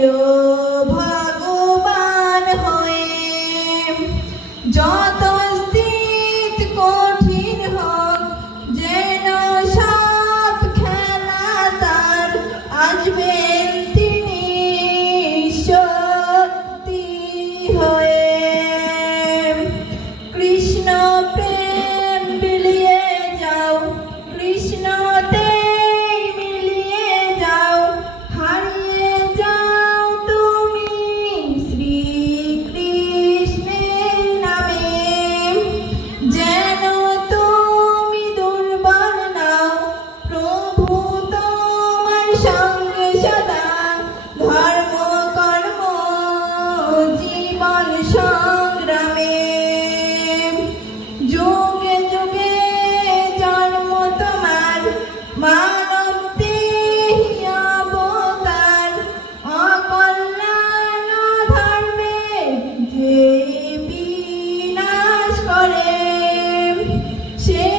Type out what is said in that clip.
চলিও ভগবান হয়ে। যত স্থিত কঠিন হোক যেন সব খেলা তার আসবে